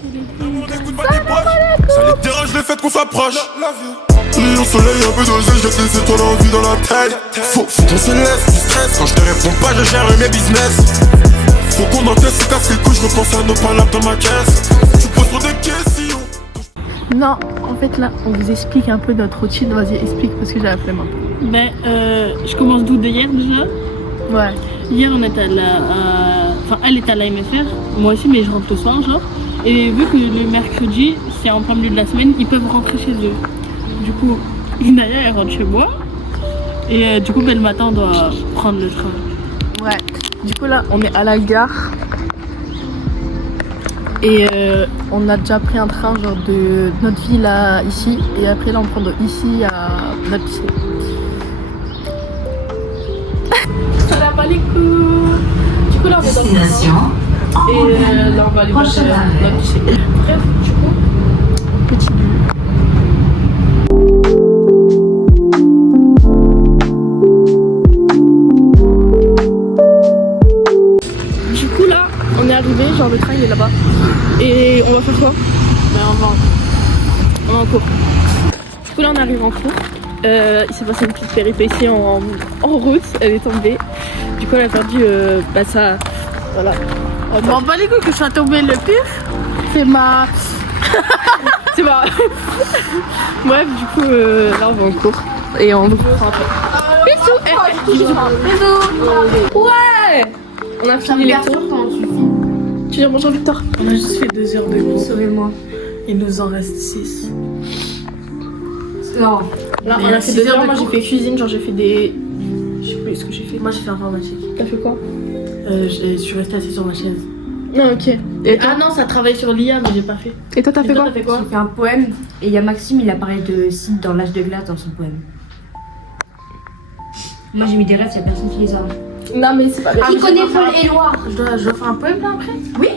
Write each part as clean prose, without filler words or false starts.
Ça les dérange le fait qu'on s'approche. Au soleil, un peu d'oseille, j'ai des étoiles en vie dans la tête. Faut qu'on se laisse du stress. Quand je te réponds pas, je gère mes business. Faut qu'on encaisse, c'est casse les couilles, je repense à nos palabres dans ma caisse. Tu poses trop des questions. Non, en fait là, on vous explique un peu notre routine. Vas-y, explique parce que j'ai la flemme un peu. Ben, je commence d'où d'hier déjà. Ouais. Hier, on était à la... Enfin, elle est à la MFR, moi aussi, mais je rentre le soir, genre. Et vu que le mercredi, c'est en plein milieu de la semaine, ils peuvent rentrer chez eux. Du coup, Inaya, elle rentre chez moi. Et du coup, ben, le matin, on doit prendre le train. Ouais. Du coup là, on est à la gare. Et on a déjà pris un train genre de notre ville à ici. Et après là, on prend de ici à notre lycée. Salam alaikum. Du coup là, on est dans le train. Et là, on va aller voir notre lycée. Bref, du coup, petit Du coup là, on est arrivé, genre le train il est là-bas. Et on va faire quoi? Ben, on va en cours. On va en cours. Du coup là, on arrive en cours. Il s'est passé une petite péripétie en route, elle est tombée. Du coup, elle a perdu ça. Voilà. On m'en bat les couilles que je sois tombée. Le pire, c'est ma... C'est pas. Bref, du coup, là on va en cours. Et on prend un peu. Bisous! Bisous! Ouais! On a fini les cours. Tu dis bonjour Victor. On a juste fait 2 heures de cours. Sauvez-moi. Il nous en reste 6. Non. Là, on a fait 2 heures. Moi, j'ai cours. fait cuisine, genre j'ai fait des. Je sais plus ce que j'ai fait. Moi, j'ai fait informatique. T'as fait quoi? Je suis restée assise sur ma chaise. Non, ok. Et toi? Ah non, ça travaille sur l'IA, mais j'ai pas fait. Et toi, t'as fait quoi? T'as fait quoi? J'ai fait un poème et il y a Maxime, il apparaît de Sid dans l'âge de glace dans son poème. Moi j'ai mis des rêves, il y a personne qui les a. Non, mais c'est pas bien. Qui connaît Paul Éluard? Je dois faire un poème là après? Oui.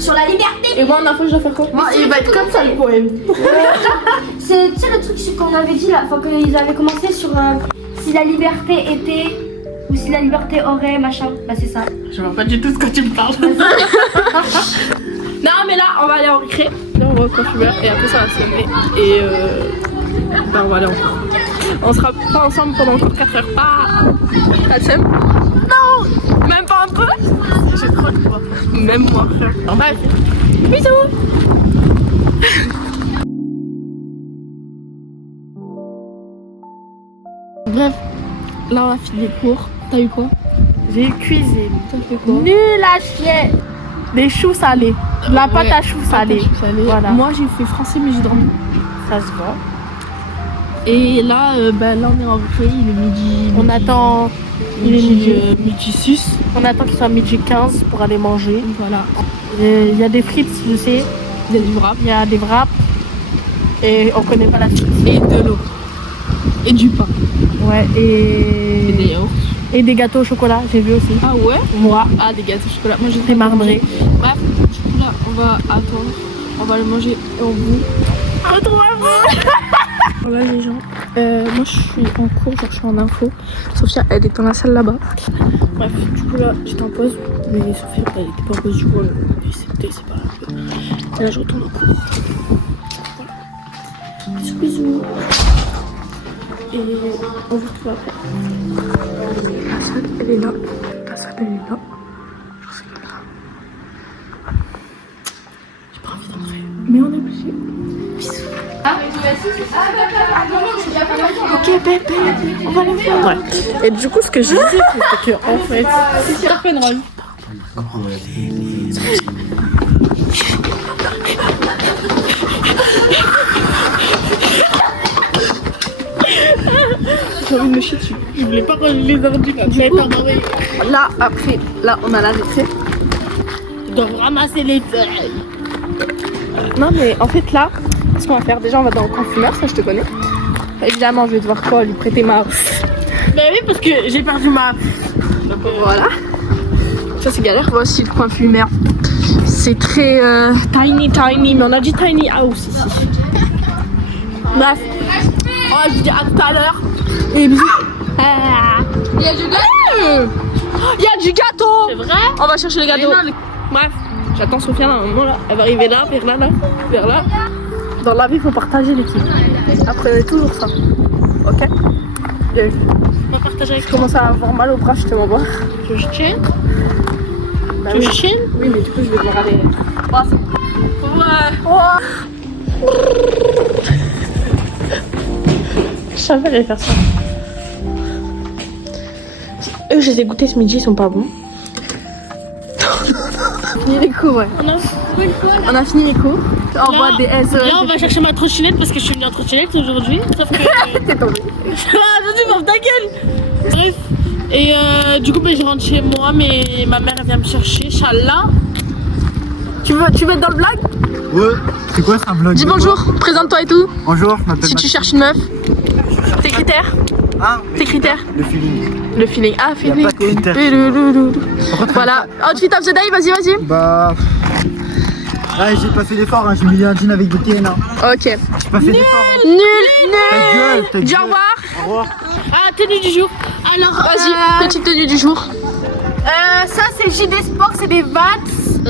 Sur la liberté. Et moi, en info, je dois faire quoi? Moi, il va être comme ça le poème. C'est tu sais le truc qu'on avait dit là, enfin qu'ils avaient commencé sur si la liberté était ou si la liberté aurait machin. Bah c'est ça. Je vois pas du tout ce que tu me parles. Non, mais là, on va aller en récré. Là, on va au confumeur et après, ça va se lever. Et on va aller en cours. On sera pas ensemble pendant encore 4 heures. Ah! T'as le seum? Non! Même pas un peu? J'ai trop de voix. Même moi, frère. Bref, bisous! Bref, là, on a fini les cours. T'as eu quoi? J'ai eu cuisine. T'as fait quoi? Nul à chier. Des choux salés. De la pâte à choux salés. Voilà. Moi, j'ai fait français, mais j'ai dormi. Ça se voit. Et là, là, on est en récré, il est midi. On attend. Il est midi 6. On attend qu'il soit midi 15 pour aller manger. Voilà. Il y a des frites, je sais. Il y a du wrap. Il y a des wraps. Et on connaît pas la suite. Et de l'eau. Et du pain. Ouais, Et des yaourts. et des gâteaux au chocolat, j'ai vu aussi. Ah ouais? Moi, Ah, des gâteaux au chocolat. Moi, j'ai des marbrés. Bref, du coup, là, on va attendre. On va le manger et on bout. Voilà les gens. Moi, je suis en cours, genre je suis en info. Sophia, elle est dans la salle là-bas. Bref, du coup, là, j'étais en pause. Mais Sophia, elle était pas en pause, du coup, c'est pas grave. Et là, je retourne au cours. Voilà. Bisous, bisous. Et on se retrouve après. La salle, elle est là. La salle, elle est là. Genre, c'est là. J'ai pas envie d'entrer. Mais on est obligé. Bisous. Ok, bébé, on va le faire. Ouais. Et du coup, ce que je disais, c'est que en fait, c'est rock'n'roll. J'ai envie de me chier dessus. Je voulais pas ranger les ordures comme ça. Là, après, là, on a la récré. Je dois ramasser les feuilles. Non, mais en fait, là, ce qu'on va faire, déjà, on va dans le coin fumeur, ça, je te connais. Évidemment, je vais devoir quoi, lui prêter ma. Bah oui, parce que j'ai perdu ma. Donc voilà. Ça, c'est galère. Moi aussi, le coin fumeur. C'est très tiny, mais on a dit tiny house ici. Bref. On va se dire à tout à l'heure. Et bisous. Il y a du gâteau. Il y a du gâteau. C'est vrai? On va chercher le gâteau. Mais non, Bref. J'attends Sophia là, un moment là. Elle va arriver là, vers là, vers là. Dans la vie, il faut partager l'équipe. Apprenez toujours ça. Ok? Et On va partager avec je commence à avoir mal au bras, je te vois voir. Je tiens. Bah Tu oui. chiennes? Oui, mais du coup, je vais devoir aller. Je savais aller faire ça. Eux, je les ai goûtés ce midi, ils sont pas bons. Fini les cours, ouais. On a fini les cours. On voit des SE. Là, on va chercher ma trottinette parce que je suis venue en trottinette aujourd'hui. Sauf que. T'es tombé. Ah, vas-y, ferme ta gueule! Bref. Et du coup, je rentre chez moi, mais ma mère elle vient me chercher. Inch'Allah. Tu veux être dans le vlog? Ouais, c'est quoi ça, un vlog? Dis bonjour, présente-toi et tout. Bonjour, je m'appelle Si tu cherches une meuf, tes critères? Ah, Tes critères? le feeling. Le feeling. Ah, Y a feeling. pas de critères. Voilà. Outfit of the day, vas-y. Bah. Ah, j'ai pas fait d'effort, hein. J'ai mis un jean avec des TN. Hein. Ok. J'ai pas fait d'effort. Hein. Nul. Ta gueule. Dis au revoir. Au revoir. Ah, tenue du jour. Alors, Vas-y, petite tenue du jour. ça c'est JD Sport, c'est des Vans.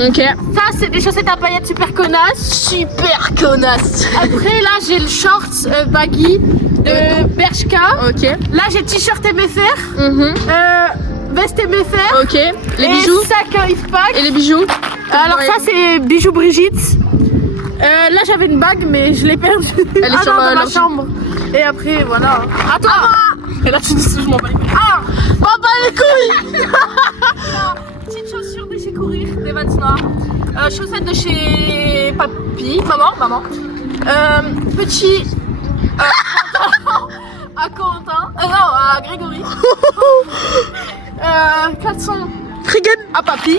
Ok. Ça c'est des chaussettes à paillettes super connasses. Super connasse. Après là j'ai le short baggy de Bershka. Ok. Là j'ai t-shirt MFR, veste MFR. Ok. Les et bijoux. sac Yves Pack. Et les bijoux. Alors ça c'est bijoux Brigitte. Là j'avais une bague mais je l'ai perdue. Elle est sur, dans ma l'ordi. chambre. Et après voilà. Attends. Et là, tu dis, je m'en bats les couilles. Ah, M'en bats les couilles. petite chaussure de chez Courir, des Vans noirs. Chaussettes de chez papy, maman. Petit à Quentin, non à Grégory. Caleçon Regarde. à papy.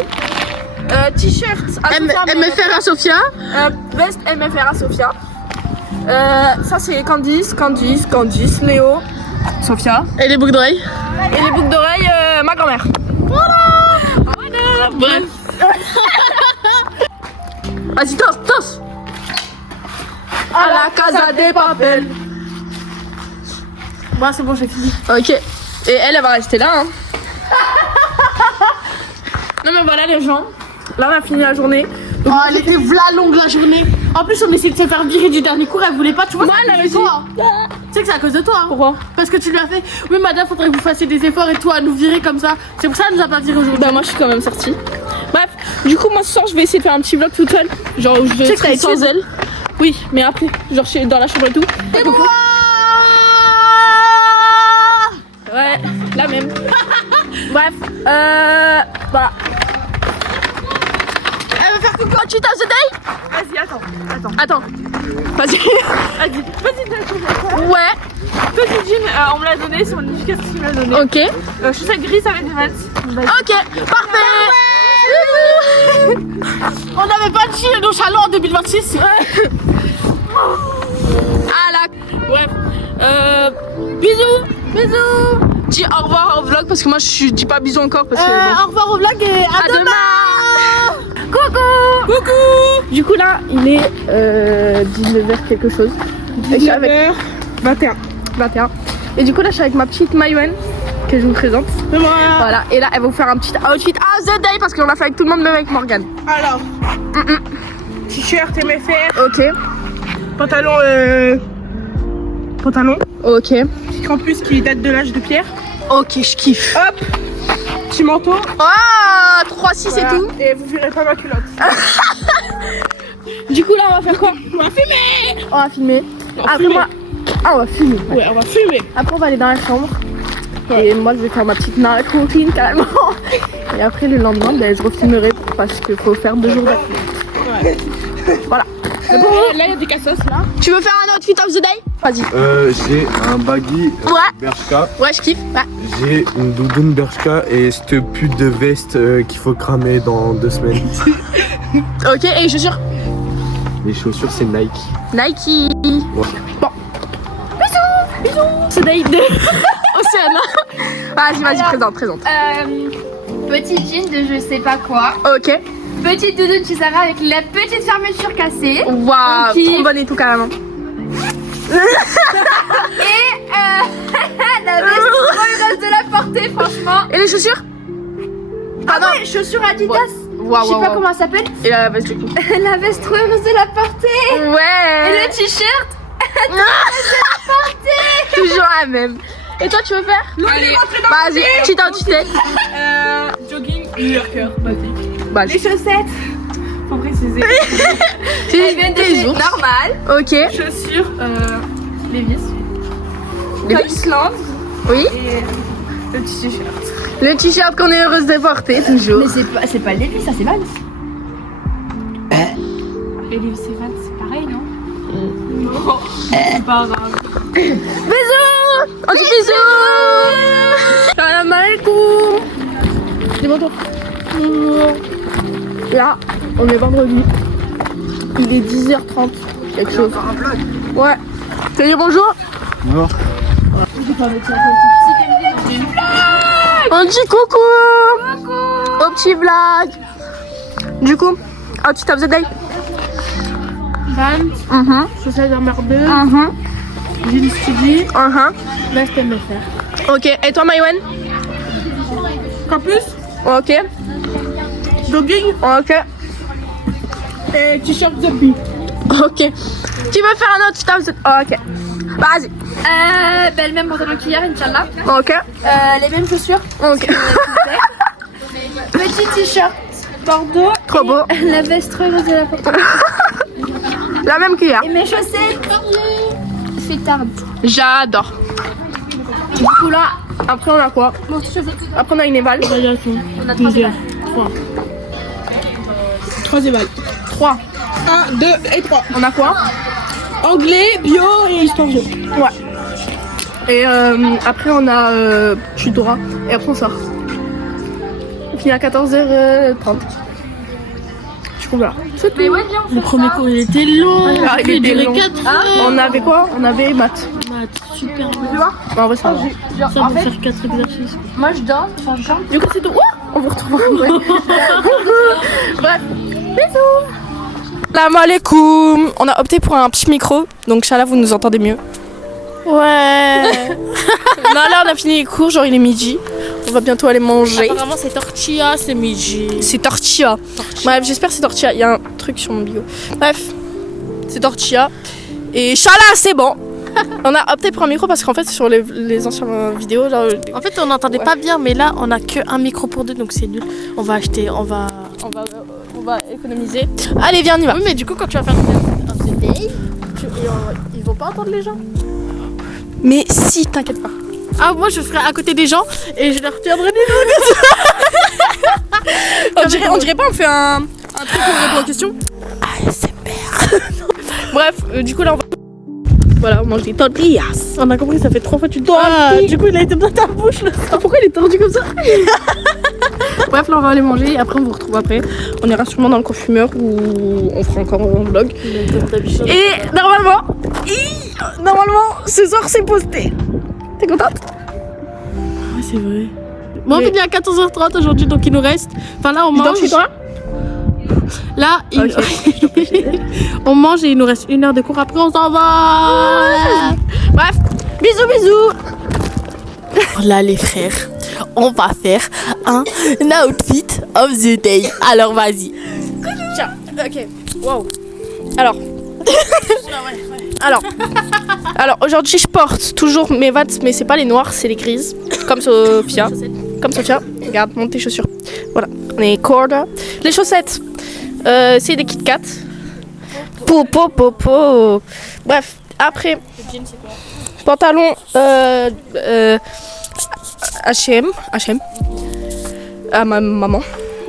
T-shirt à Sophia, MFR à Sophia. veste MFR à Sophia. Ça c'est Candice, Léo, Sophia. Et les boucles d'oreilles. Et les boucles d'oreilles, ma grand-mère. Voilà. Bref. Vas-y, tosse. À la Casa de Papel. Bon, c'est bon, j'ai fini. Ok. Et elle va rester là. Hein. Non, mais voilà les gens. Là, on a fini la journée. Oh, elle était v'là longue la journée. En plus, on essaie de se faire virer du dernier cours. Elle voulait pas, tu vois. Moi, elle a réussi. Tu sais que c'est à cause de toi. Hein. Pourquoi? Parce que tu lui as fait. Oui, madame, faudrait que vous fassiez des efforts et tout à nous virer comme ça. C'est pour ça qu'elle nous a pas viré aujourd'hui. Bah, moi, je suis quand même sortie. Bref, du coup, moi, ce soir, je vais essayer de faire un petit vlog toute seule. Genre, où je vais sais que être t'as sans études. elle. Oui, mais après, genre, je suis dans la chambre et tout. Ouais, la même. Bref, voilà. Elle veut faire coucou à Cheat of the Day? Vas-y, Attends. Vas-y. vas-y. Ouais, Petit jean, on me l'a donné, c'est mon éducatrice qui me l'a donné. ok. Chaussette grise avec des Vans. Ok, parfait. On n'avait pas de chien nonchalant en 2026. À la... Bref. Bisous. Dis au revoir au vlog parce que moi, je dis pas bisous encore parce que... bon. Au revoir au vlog et à demain. Coucou. Du coup là, il est 19h quelque chose. Et je suis avec 21. Et du coup là, je suis avec ma petite Maïwen que je vous présente. Voilà. Et là, elle va vous faire un petit outfit of the day parce qu'on l'a fait avec tout le monde, même avec Morgane. Alors, t-shirt MFR, Ok. pantalon, Ok. petit campus qui date de l'âge de Pierre. Ok, je kiffe. Hop, petit manteau. Ah, 3-6 Voilà. et tout. Et vous verrez pas ma culotte. Du coup là, on va faire quoi? On va fumer. On va filmer. Après fumer. moi... Ah, on va filmer. Ouais, on va fumer. Après, on va aller dans la chambre. Et moi, je vais faire ma petite narcoline carrément. Et après, le lendemain, ben, je refilmerai parce qu'il faut faire 2 jours d'affilée. Ouais. Voilà. Là, il y a des cassos là. Tu veux faire un outfit of the day? Vas-y. J'ai un baggy Bershka. Ouais, je kiffe. Ouais. J'ai une doudoune Bershka et cette pute de veste qu'il faut cramer dans 2 semaines. Ok, et les chaussures? Les chaussures, c'est Nike. Nike. Ouais. Bon. Bisous. C'est Day de Océane. Vas-y, présente. Petit jean de je sais pas quoi. Ok. Petite doudoune chez Sarah avec la petite fermeture cassée. Waouh, Ok. trop bonne et tout carrément. Et la veste trop heureuse de la porter, franchement. Et les chaussures? Ah ouais, chaussures Adidas. Waouh, Je sais pas comment elle s'appelle. Et la veste du coup. La veste trop heureuse de la porter. Et Ouais. le t-shirt. Toujours la même. Et toi, tu veux faire? Allez, vas-y, petit outfit. Jogging, New Yorker, basique. Les chaussettes. Faut préciser. Elles viennent de chez Normal. Ok. Chaussures, Levi's. Island. Oui. Et le t-shirt. Le t-shirt qu'on est heureuse de porter, toujours. Mais c'est pas Levi, ça c'est Vans. Et Levi's et Vans, c'est pareil, non? Non. C'est pas grave. Bisous. On dit bisous. Salam alaikum. Dis-moi toi. Là, on est vendredi. Il est 10h30. Quelque chose. Ouais. Tu veux dire bonjour? Bonjour. On dit coucou. Au petit blague. Du coup, outfit of the day. Vans, chaussettes Air Max 2, jeans Stevie, veste MFR. Ok. Et toi, Maïwen? Campus, Ok. jogging Ok. et t-shirt Zombie. Ok. Tu veux faire un outfit of the... Ok. Vas-y. Le même pantalon qu'hier, Inch'Allah. Ok. Les mêmes chaussures. Ok. Petit t-shirt bordeaux. Trop beau. La veste trop heureuse de la porter. La même qu'hier. Et mes chaussettes. Fêtardes. J'adore. Du coup là, après on a quoi? Après on a une éval. On a 3 Deuxième. 3. Troisième balle. 3. 1, 2 et 3. On a quoi? Anglais, bio et histoire géo. Ouais. Et après on a tutorat. Et après on sort. On finit à 14h30. Du coup voilà. Mais ouais, bien. Le premier cours il était long. Ah, il était long. 4 heures. On avait quoi? On avait maths. Maths, super long. Non, en vrai ça va. Ça va faire 4 exercices. Moi je dors, enfin je chante. Du coup c'est tout. On vous retrouve après. Bref. Bisous. Salam alaikum. On a opté pour un petit micro. Donc Inch'Allah vous nous entendez mieux. Ouais. Non là on a fini les cours, genre il est midi. On va bientôt aller manger. Apparemment c'est tortilla, c'est midi. C'est tortilla. Bref, j'espère que c'est tortilla. Il y a un truc sur mon bio. Bref, c'est tortilla. Et Inch'Allah, c'est bon. On a opté pour un micro parce qu'en fait, sur les anciennes vidéos, genre, En fait on n'entendait pas bien, mais là on a que un micro pour deux, donc c'est nul. On va acheter, on va économiser. Allez, viens, on y va. Oui, mais du coup quand tu vas faire ils vont pas entendre les gens. Mais si, t'inquiète pas. Ah, moi je ferai à côté des gens et je leur tiendrai des On dirait pas, on fait un truc où on répond aux questions. ASMR. Bref, du coup, là, on va. Voilà, on mange des tortillas. On a compris, ça fait 3 fois tu dois. Du coup il a été dans ta bouche là. Pourquoi il est tordu comme ça? Bref, là, on va aller manger et après, on vous retrouve après. On ira sûrement dans le confumeur où on fera encore un vlog. Et normalement, ce soir, c'est posté. T'es contente? Ouais, c'est vrai. Bon, on finit à 14h30 aujourd'hui, donc il nous reste. Enfin là, on mange. Donc, chez toi? Là, on mange et il nous reste 1 heure de cours. Après, on s'en va. Bref, bisous, bisous. Là, les frères, on va faire un outfit of the day. Alors, vas-y. Tiens, ok. Wow. Alors. Alors aujourd'hui je porte toujours mes vats, mais c'est pas les noirs, c'est les grises, comme Sophia. Regarde, monte tes chaussures. Voilà, les cordes. Les chaussettes, c'est des Kit Kat. Po. Bref, après. Pantalon H&M. À ma maman.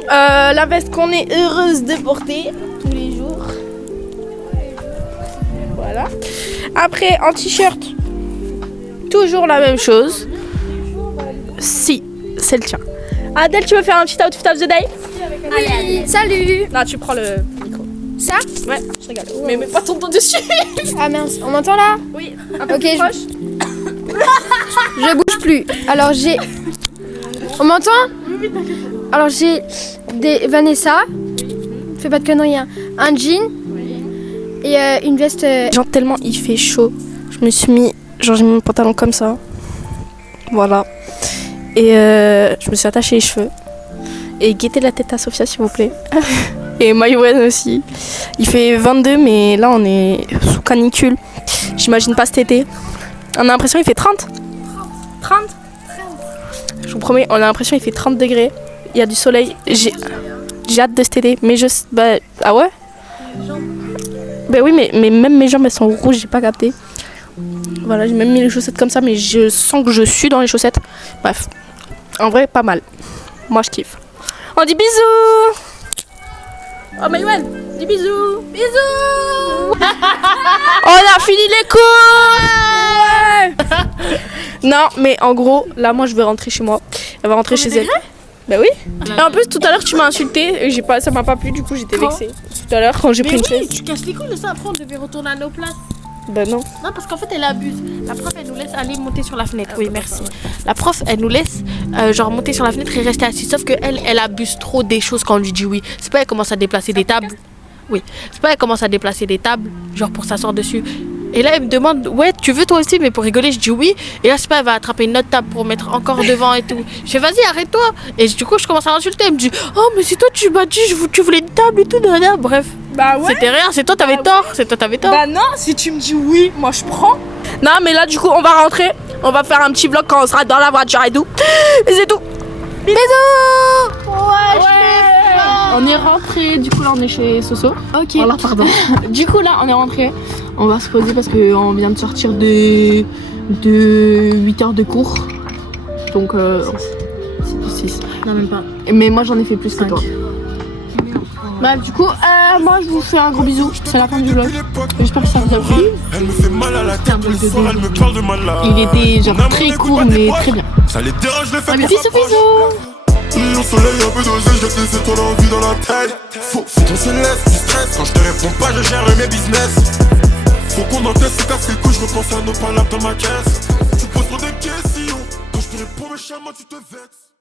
La veste qu'on est heureuse de porter tous les jours. Voilà. Après, en t-shirt, toujours la même chose. Si, c'est le tien. Adèle, tu veux faire un petit outfit of the day? Allez, salut. Non, tu prends le micro. Ça? Ouais, je rigole. Mais mets pas ton dos dessus. Ah mince, on m'entend là? Oui, Ok, je bouge plus. Alors j'ai... On m'entend? Alors j'ai des Vanessa. Fais pas de conneries, hein. Un jean. Et une veste... Genre tellement il fait chaud. Je me suis mis... Genre j'ai mis mon pantalon comme ça. Voilà. Et je me suis attaché les cheveux. Et guettez la tête à Sophia s'il vous plaît. Et Maïwen aussi. Il fait 22 mais là on est sous canicule. J'imagine pas cet été. On a l'impression qu'il fait 30. 30. Je vous promets, on a l'impression qu'il fait 30 degrés. Il y a du soleil. J'ai hâte de cet été. Mais ah ouais? Ben oui mais même mes jambes elles sont rouges, j'ai pas capté. Voilà, j'ai même mis les chaussettes comme ça mais je sens que je suis dans les chaussettes. Bref, en vrai pas mal. Moi je kiffe. On dit bisous. Oh Maïwen, dis bisous. Bisous. On a fini les cours. Ouais. Non mais en gros, là moi je vais rentrer chez moi. Elle va rentrer chez elle. Bah oui. Et en plus tout à l'heure tu m'as insulté et ça m'a pas plu, du coup j'étais vexée. Tout à l'heure quand j'ai pris une chaise. Tu casses les couilles de ça, après on devait retourner à nos places. Bah non. Non, parce qu'en fait, elle abuse. La prof, elle nous laisse aller monter sur la fenêtre. Oui, merci. La prof, elle nous laisse genre monter sur la fenêtre et rester assise. Sauf qu'elle, elle abuse trop des choses quand on lui dit oui. C'est pas elle commence à déplacer des tables. Oui. C'est pas elle commence à déplacer des tables, genre pour s'asseoir dessus. Et là, elle me demande, ouais, tu veux toi aussi? Mais pour rigoler, je dis oui. Et là, c'est pas, elle va attraper une autre table pour mettre encore devant et tout. Je fais, vas-y, arrête-toi. Et du coup, je commence à l'insulter. Elle me dit, oh, mais c'est toi, tu m'as dit, tu voulais une table et tout. Nan. Bref. Bah ouais. C'était rien, c'est toi, t'avais tort. C'est toi, t'avais tort. Bah non, si tu me dis oui, moi je prends. Non, mais là, du coup, on va rentrer. On va faire un petit vlog quand on sera dans la voiture et tout. Et c'est tout. Bisous. On est rentré, du coup là on est chez Soso. Ok. Voilà, pardon. Du coup là on est rentré. On va se poser parce qu'on vient de sortir de 8 heures de cours. Donc c'est 6. Non, même pas. Mais moi j'en ai fait plus que 5. toi. Bref, du coup, moi je vous fais un gros bisou. C'est la fin du vlog. J'espère que ça vous a plu. Elle me fait mal à la tête tous les soirs, elle me parle de malade. Il était genre très court mais très bien. Ça les dérange le fait qu'on Bisous, bisous. Au soleil, un peu dosé, je jette les étoiles en vie dans la tête. Faut qu'on se laisse du stress. Quand je te réponds pas, je gère mes business. Faut qu'on encaisse, se casse les couilles, je repense à nos palabres dans ma caisse. Tu poses trop des questions. Quand je te réponds, mes chamois, tu te vexes.